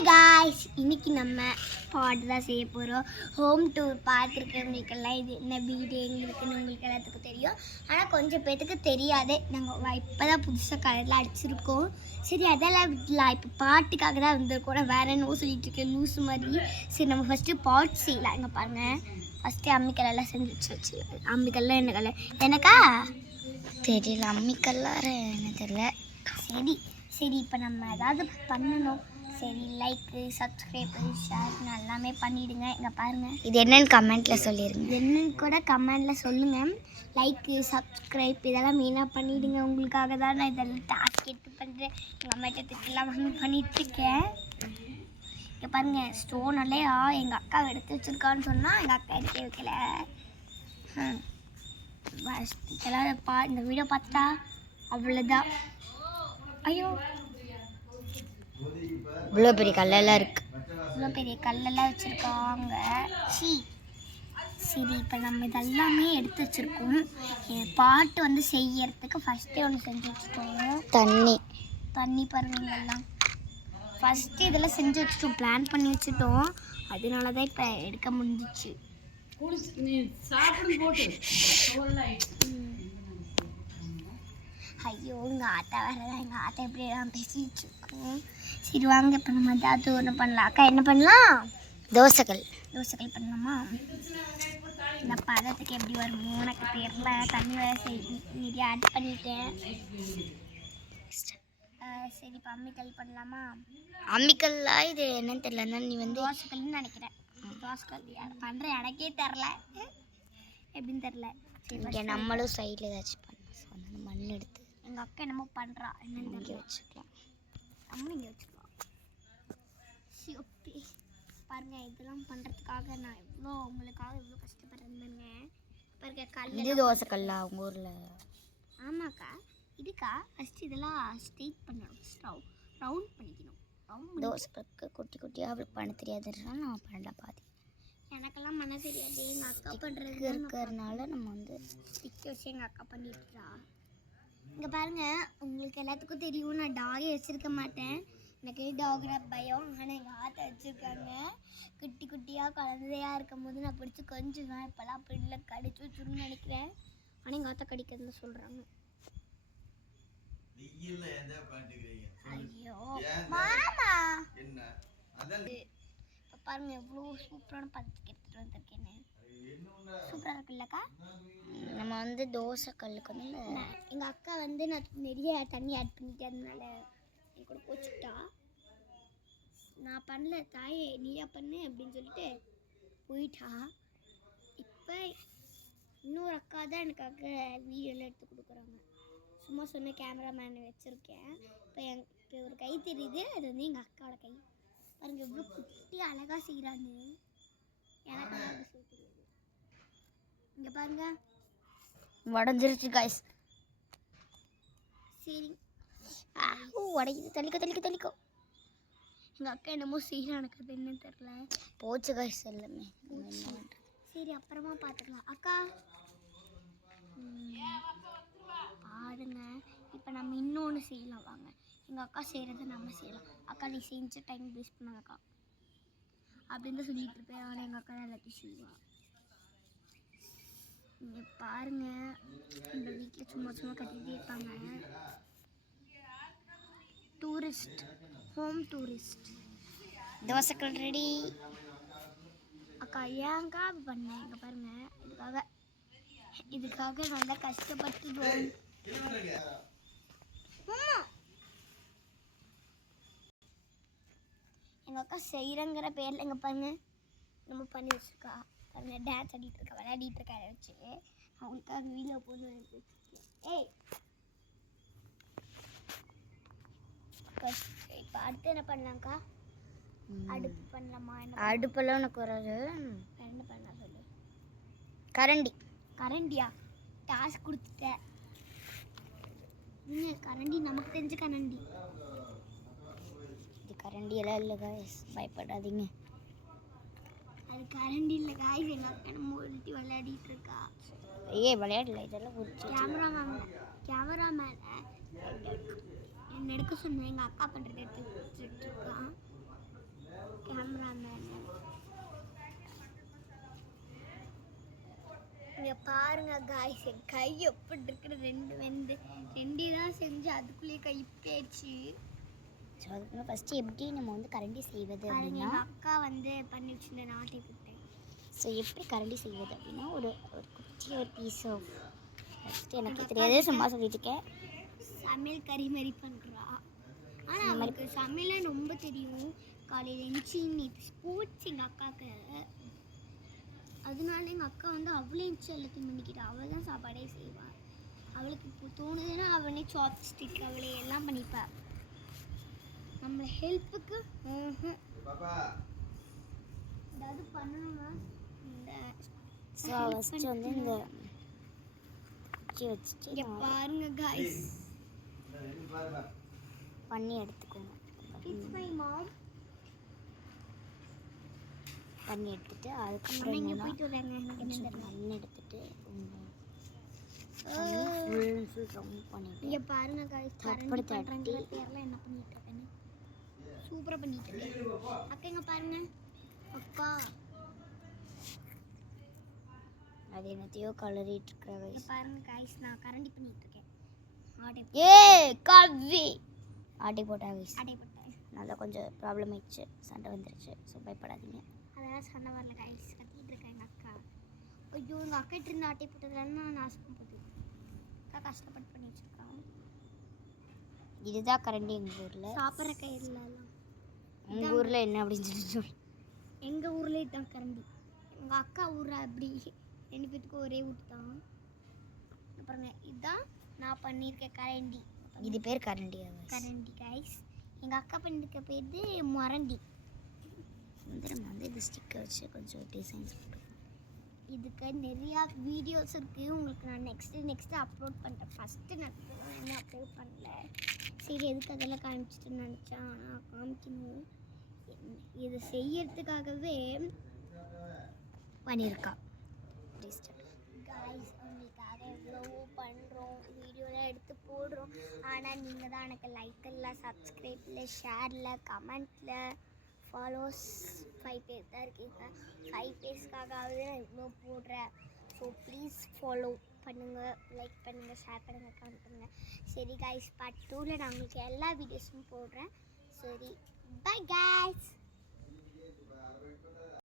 Hi guys, இன்னைக்கு நம்ம பாட்டு தான் செய்ய போகிறோம். ஹோம் டூர் பார்த்துருக்கவங்களுக்கெல்லாம் இது என்ன வீடு எங்கே இருக்குன்னு உங்களுக்கு எல்லாத்துக்கும் தெரியும். ஆனால் கொஞ்சம் பேர்த்துக்கு தெரியாது. நாங்கள் இப்போ தான் புதுசாக கலரில் அடிச்சிருக்கோம். சரி, அதெல்லாம் விடலாம். இப்போ பாட்டுக்காக தான் வந்திருக்கோம். நான் வேறு என்னவோ சொல்லிட்டு இருக்கேன் லூஸு மாதிரி. சரி, நம்ம ஃபஸ்ட்டு பாட் செய்யலாம். இங்கே பாருங்கள், ஃபஸ்ட்டு அம்மிக்கல்லாம் செஞ்சு வச்சு அம்மிக்கல்லாம் என்ன கலர் எனக்கா தெரியல, அம்மிக்கல்லாம் என்ன தெரியல. சரி இப்போ நம்ம ஏதாவது பண்ணணும். சரி, லைக்கு, சப்ஸ்கிரைபு, ஷேர் எல்லாமே பண்ணிவிடுங்க. இங்கே பாருங்கள், இது என்னென்னு கமெண்ட்டில் சொல்லிடுங்க. என்னென்னு கூட கமெண்டில் சொல்லுங்கள். லைக்கு, சப்ஸ்கிரைப் இதெல்லாம் மெயினாக பண்ணிவிடுங்க. உங்களுக்காக தான் நான் இதெல்லாம் டாஸ்க் எடுத்து பண்ணுறேன். எங்கள் அம்மாட்ட திட்டெல்லாம் பண்ணிட்டுருக்கேன். இங்கே பாருங்கள், ஸ்டோனெல்லாம் எங்கள் அக்கா எடுத்து வச்சுருக்கான்னு சொன்னால் எங்கள் அக்கா எடுத்து வைக்கல. இதெல்லாம் இந்த வீடியோ பார்த்தா அவ்வளோதான். ஐயோ, இவ்வளோ பெரிய கல்லெல்லாம் இருக்குது. இவ்வளோ பெரிய கல்லெல்லாம் வச்சுருக்காங்க. சரி, இப்போ நம்ம இதெல்லாமே எடுத்து வச்சுருக்கோம். பாட்டு வந்து செய்யறதுக்கு ஃபஸ்ட்டே ஒன்று செஞ்சு வச்சுட்டோம். தண்ணி பருவங்கள்லாம் ஃபஸ்ட்டு இதெல்லாம் செஞ்சு வச்சுட்டோம், பிளான் பண்ணி வச்சுட்டோம். அதனால தான் இப்போ எடுக்க முடிஞ்சிச்சு. ஐயோ, எங்கள் ஆட்டா வேறதான். எங்கள் ஆட்டா எப்படியெல்லாம் பேசிகிட்டு இருக்கோம். சரி வாங்க, இப்போ நம்ம ஏதாவது ஒன்று பண்ணலாம். அக்கா என்ன பண்ணலாம்? தோசைக்கல் பண்ணலாமா? இந்த பதத்துக்கு எப்படி வருமோ எனக்கு தெரியல. தண்ணி வேறு சரி ஆட் பண்ணிட்டேன். சரி, இப்போ அம்மிக்கல் பண்ணலாமா? அம்மிக்கல்லா இது என்னன்னு தெரியல. நீ வந்து தோசைக்கல்னு நினைக்கிறேன். தோசைக்கல் பண்ணுற எனக்கே தெரில, எப்படின்னு தெரில. சரி, நம்மளும் சைடில் ஏதாச்சும் பண்ணலாம். மண் எடுத்து எங்கள் அக்கா என்னமோ பண்ணுறா. என்னென்னு இங்கே வச்சுக்கலாம். நம்மளும் இங்கே வச்சுக்கலாம். ஓகே, பாருங்கள், இதெல்லாம் பண்ணுறதுக்காக நான் உங்களுக்காக எவ்வளோ கஷ்டப்படுறேன்னு பாருங்க. இது தோசைக்கல்லா உங்கள் ஊரில்? ஆமாக்கா, இதுக்கா ஃபஸ்ட்டு இதெல்லாம் ஸ்ட்ரெயிட் பண்ணணும். ரவுண்ட் பண்ணிக்கணும். தோசைக்கு குட்டி குட்டியாக அவளுக்கு பண்ண தெரியாதுன்னா நான் பண்ணல பாதி. எனக்கெல்லாம் பண்ண தெரியாது. எங்கள் அக்கா பண்ணுறது இருக்கிறதுனால நம்ம வந்து ஸ்டிக் வச்சு எங்கள் அக்கா பண்ணிட்டுறா. இங்கே பாருங்கள், உங்களுக்கு எல்லாத்துக்கும் தெரியும், நான் டாகே வச்சுருக்க மாட்டேன். எனக்கு டாக்னா பயம். ஆனால் எங்கள் ஆட்டை வச்சுருக்காங்க. குட்டி குட்டியாக குழந்தையாக இருக்கும் போது நான் பிடிச்சி கொஞ்சம் தான். இப்போல்லாம் அப்படி இல்லை, கடிச்சு வச்சுருன்னு நினைக்கிறேன். ஆனால் எங்கள் ஆட்டை கடிக்கிறதுன்னு சொல்கிறாங்க. ஐயோ மாமா, இப்போ பாருங்கள் எவ்வளோ சூப்பரான பதத்துக்கு எடுத்துகிட்டு வந்திருக்கேன்னு. சூப்பராக இருக்குல்லக்கா? நம்ம வந்து தோசை கல்லுக்கு வந்து எங்கள் அக்கா வந்து நான் நிறைய தண்ணி ஆட் பண்ணிட்டதுனால என் கூட போச்சுட்டா. நான் பண்ணல, தாயே நீயா பண்ணு அப்படின்னு சொல்லிட்டு போயிட்டா. இப்போ இன்னொரு அக்கா தான் எனக்காக வீடியோலாம் எடுத்து கொடுக்குறாங்க. சும்மா சொன்ன கேமராமேன் வச்சுருக்கேன். இப்போ ஒரு கை தெரியுது, அது வந்து எங்கள் அக்காவோட கை. பாருங்க எவ்வளோ குட்டி அழகாக செய்கிறான்னு. எனக்கு அப்படி செய்ய தெரியாது. இங்கே பாருங்க, உடஞ்சிருச்சு காய்ஸ். சரி, உடைக்குது. தள்ளிக்கோ. எங்கள் அக்கா என்னமோ செய்யலாம், எனக்கு அது என்னன்னு தெரில. போச்சு காய்ஸ் எல்லாமே. சரி, அப்புறமா பார்த்துக்கலாம். அக்கா பாருங்க, இப்போ நம்ம இன்னொன்று செய்யலாம் வாங்க. எங்கள் அக்கா செய்கிறத நம்ம செய்யலாம். அக்கா நீ செஞ்ச டைம் வேஸ்ட் பண்ணாங்க அக்கா அப்படின்னு தான் சொல்லிட்டு இருப்பேன். ஆனால் எங்கள் அக்கா தான் எல்லாத்தையும் சொல்லுவாள். இங்கே பாருங்கள், இந்த வீட்டில் சும்மா கட்டிகிட்டே இருப்பாங்க. ஹோம் டூரிஸ்ட் தோசைக்கல் ரெடி. அக்கா ஏங்கா பண்ணேன்? இங்கே பாருங்கள், இதுக்காக நல்லா கஷ்டப்பட்டுடுவோம். எங்கள் அக்கா செய்கிறங்கிற பேரில் இங்கே பாருங்க நம்ம பண்ணி வச்சுருக்கா. பாருங்க, டான்ஸ் விளையாடிட்டு இருக்கா. வச்சு அவங்களுக்காக வீடியோ போட்டு ஏய் இப்போ அடுத்து என்ன பண்ணலாம்க்கா? அடுப்பு பண்ணலாமா? அடுப்பெல்லாம் உனக்கு வராது. என்ன பண்ணலாம் சொல்லு. கரண்டியா? டாஸ்க் கொடுத்துட்டேன். கரண்டி நமக்கு தெரிஞ்ச கரண்டி. இது கரண்டியெல்லாம் இல்லை காய்ஸ், பயப்படாதீங்க. அது கரண்டி இல்லை காய்ஸ். எங்கள் அக்கா நம்ம ஒருத்தி விளையாடிட்டு இருக்கா. விளையாடல, இதெல்லாம் கேமராமேன் என்ன எடுக்க சொன்னேன். எங்கள் அக்கா பண்ணுறது எடுத்து வச்சுட்டு இருக்கான். இங்கே பாருங்க காய்ஸ் என் கை எப்படி இருக்கிற ரெண்டு தான் செஞ்சு அதுக்குள்ளேயே கை பேச்சு. ஸோ அதுக்கு ஃபஸ்ட்டு எப்படி நம்ம வந்து கரண்டி செய்வது அப்படின்னா எங்கள் அக்கா வந்து பண்ணி வச்சுருந்த நாட்டை விட்டேன். ஸோ எப்படி கரண்டி செய்வது அப்படின்னா ஒரு குட்டி ஒரு பீஸ் ஆஃப் ஃபஸ்ட்டு எனக்கு தெரியாது சும்மா சொல்லிட்டு இருக்கேன். சமையல் கறி மாதிரி பண்ணுறா. ஆனால் அவருக்கு சமையல் ரொம்ப தெரியும். காலையில் எழுந்துச்சி நேற்று ஸ்போர்ட்ஸ் எங்கள் அக்காவுக்கு, அதனால எங்கள் அக்கா வந்து அவளே எழுந்துச்சி எல்லாத்தையும் பண்ணிக்கிட்டா. அவள் தான் சாப்பாடே செய்வாள். அவளுக்கு இப்போ தோணுதுன்னா அவளே சாப்ஸ்டிக் அவளே எல்லாம் பண்ணிப்பா. நம்மளை ஹெல்ப்புக்கு ஏதாவது பண்ணணும்னா இந்த ஸோ ஃபஸ்ட்டு வந்து இந்த குச்சி வச்சுட்டு இங்கே பாருங்க காய்ஸ் பண்ணி எடுத்துக்கோங்க. It's my mom. பண்ணி எடுத்துட்டு அதுக்கப்புறம் இங்கே என்னன்னா போயிட்டு வராங்க. எனக்கு என்ன தெரியல. பண்ணி எடுத்துட்டு ஃபுல் அண்ட் ஃபுல் ரவுண்ட் பண்ணிட்டு இங்கே பாருங்க காய்ஸ் அப்படி கரண்டி தட்டி. பண்ணுறாங்க பேரில் என்ன பண்ணிட்டு இருக்கேன்னு சூப்பராக பண்ணிட்டு இருக்கேன். அக்கா இங்கே பாருங்க அக்கா அது என்னத்தையோ கலரிட்டு இருக்கிற இங்கே வயசு. பாருங்க காய்ஸ் நான் கரண்டி பண்ணிட்டு இருக்கேன். ஆட்டை கவ்வி ஆட்டை போட்டா வயசு ஆட்டை போட்டேன். நல்லா கொஞ்சம் ப்ராப்ளம் ஆயிடுச்சு, சண்டை வந்துருச்சு. ஸோ பயப்படாதீங்க. அதெல்லாம் சண்டை வரல காய்ஸ், கத்திட்டு இருக்கேன் எங்கள் அக்கா. ஐயோ எங்கள் அக்கா இருந்து ஆட்டை போட்டதுலன்னா நாசம் போகுது. அக்கா கஷ்டப்பட்டு பண்ணி வச்சுருக்கான். இதுதான் கரண்டி எங்கள் ஊரில். சாப்பிட்ற கையிலலாம் உங்கள் ஊரில் என்ன அப்படின்னு சொல்லி எங்கள் ஊரில் இதுதான் கரண்டி. எங்கள் அக்கா ஊர் அப்படி ரெண்டு பேத்துக்கும் ஒரே ஊர் தான். அப்புறங்க இதுதான் நான் பண்ணியிருக்கேன் கரண்டி. இது பேர் கரண்டி. கரண்டி கைஸ். எங்கள் அக்கா பண்ணியிருக்க பேர் மொரண்டி. வந்து நம்ம வந்து இது ஸ்டிக்கர் வச்சு கொஞ்சம் டிசைன்ஸ் போட்டுருக்கோம். இதுக்கு நிறையா வீடியோஸ் இருக்குது. உங்களுக்கு நான் நெக்ஸ்ட்டு அப்லோட் பண்ணுறேன். ஃபஸ்ட்டு நான் இன்னும் அப்லோட் பண்ணல. சரி எதுக்கு அதெல்லாம் காமிச்சிட்டு நினச்சேன். ஆனால் காமிக்கணும். இதை செய்யறதுக்காகவே பண்ணியிருக்கா. காய்ஸ் உங்களுக்காக எவ்வளவோ பண்ணுறோம், வீடியோலாம் எடுத்து போடுறோம். ஆனால் நீங்கள் தான் எனக்கு லைக் இல்லை, சப்ஸ்கிரைப் இல்லை, ஷேர் இல்லை, கமெண்ட்டில் ஃபாலோவர்ஸ் 5 பேர் தான் இருக்கீங்க. 5 பேர்ஸ்க்காகவே நான் இவ்வளோ போடுறேன். ஸோ ப்ளீஸ் ஃபாலோ பண்ணுங்கள், லைக் பண்ணுங்கள், ஷேர் பண்ணுங்கள், கமெண்ட் பண்ணுங்கள். சரி காய்ஸ், பார்ட் 2ல் நான் உங்களுக்கு எல்லா வீடியோஸும் போடுறேன். சரி பை காய்ஸ்.